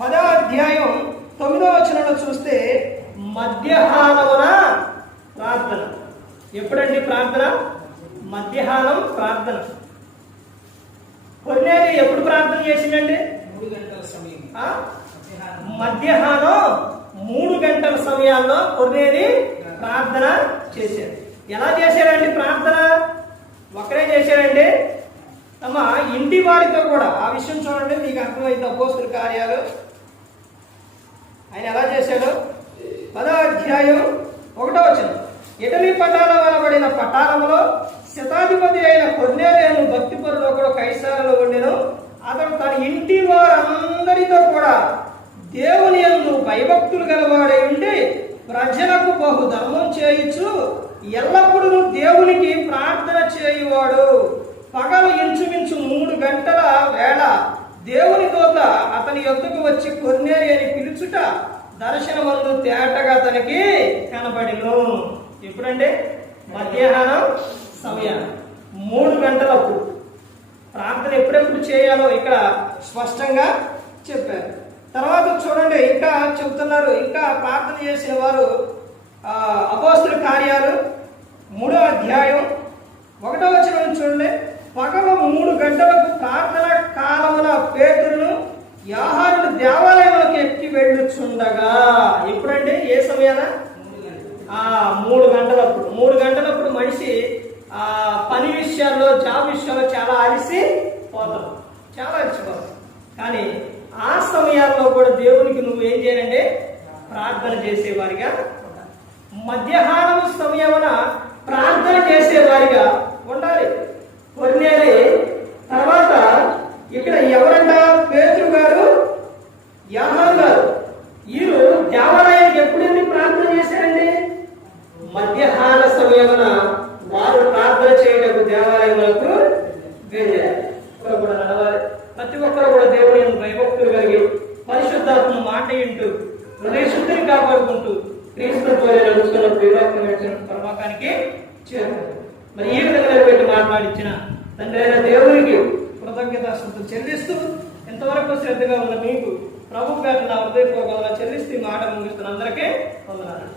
పదో అధ్యాయం తొమ్మిదో వచనంలో చూస్తే మధ్యాహ్నమున ప్రార్థన. ఎప్పుడండి ప్రార్థన? మధ్యాహ్నం ప్రార్థన. కొన్నేది ఎప్పుడు ప్రార్థన చేసిందండి మూడు గంటల సమయం? మధ్యాహ్నం. మూడు గంటల సమయాల్లో కొన్నేది ప్రార్థన చేశారు. ఎలా చేశారండి ప్రార్థన? ఒకరే చేశారండి? తమ ఇంటి వారితో కూడా ఆ విషయం చూడండి మీకు అర్థమైంది అపోస్తుల కార్యాలు. ఆయన ఎలా చేశాడు? పదో అధ్యాయం ఒకటో వచ్చిన ఇటలీ పటాల వలబడిన పటాలంలో శతాధిపతి అయిన కొన్నేలేను భక్తిపరుడు ఒకడు కైసారలో ఉండెను. అతడు తన ఇంటి వారందరితో కూడా దేవుని ఎందు భయభక్తులు గలవాడే ఉండి ప్రజలకు బహు ధర్మం చేయుచు ఎల్లప్పుడూ దేవునికి ప్రార్థన చేయువాడు. పగలు ఇంచుమించు మూడు గంటల వేళ దేవుని దూత అతని యొద్దకు వచ్చి కొన్నేరి అని పిలుచుట దర్శనమందు తేటగా అతనికి కనబడిను. ఎప్పుడంటే మధ్యాహ్నం సమయం మూడు గంటలకు. ప్రార్థన ఎప్పుడెప్పుడు చేయాలో ఇక్కడ స్పష్టంగా చెప్పారు. తర్వాత చూడండి ఇంకా చెబుతున్నారు ఇంకా ప్రార్థన చేసిన వారు అపోస్తుల కార్యాలు మూడో అధ్యాయం ఒకటో వచ్చిన చూడండి. పగలు మూడు గంటలకు ప్రార్థన యాహారుడు దేవాలయంలోకి ఎక్కి వెళ్ళుచుండగా ఎప్పుడంటే ఏ సమయాన? మూడు గంటలప్పుడు. మూడు గంటలప్పుడు మనిషి ఆ పని విషయాల్లో జాబ్ విషయాల్లో చాలా అలిసి పోతాం చాలా అలసిపోతాం కానీ ఆ సమయాల్లో కూడా దేవునికి నువ్వు ఏం చేయాలంటే ప్రార్థన చేసేవారిగా ఉండాలి. మధ్యాహ్నం సమయమున ప్రార్థన చేసేవారిగా ఉండాలి కొన్నేది తర్వాత ఇక్కడ ఎవరంట పేతురు గారు యాహారు గారు వీరు దేవాలయానికి ఎప్పుడు వెళ్ళి ప్రార్థన చేశారండి మధ్యాహ్న సమయమున వారు ప్రార్థన చేయటకు కూడా నడవాలి. ప్రతి ఒక్కరు కూడా దేవుని భయభక్తులు కలిగి పరిశుద్ధాత్మ మాట ఇంటూ హృదయ శుద్ధిని కాపాడుకుంటూ క్రీస్తు పోలే నడుచుకున్న ప్రియోక్తమైన పరమాకానికి చేరుకుంటారు మరి ఈ విధంగా పెట్టి మాట్లాడించిన తండ్రి అయిన దేవునికి కృతజ్ఞతాస్తుతులు చెల్లిస్తూ ఎంతవరకు శ్రద్ధగా ఉన్న మీకు ప్రభు పేరు నా హృదయపూర్వకంగా చెల్లిస్తూ ఈ మాట ముగిస్తున్న అందరికీ వందనాలు.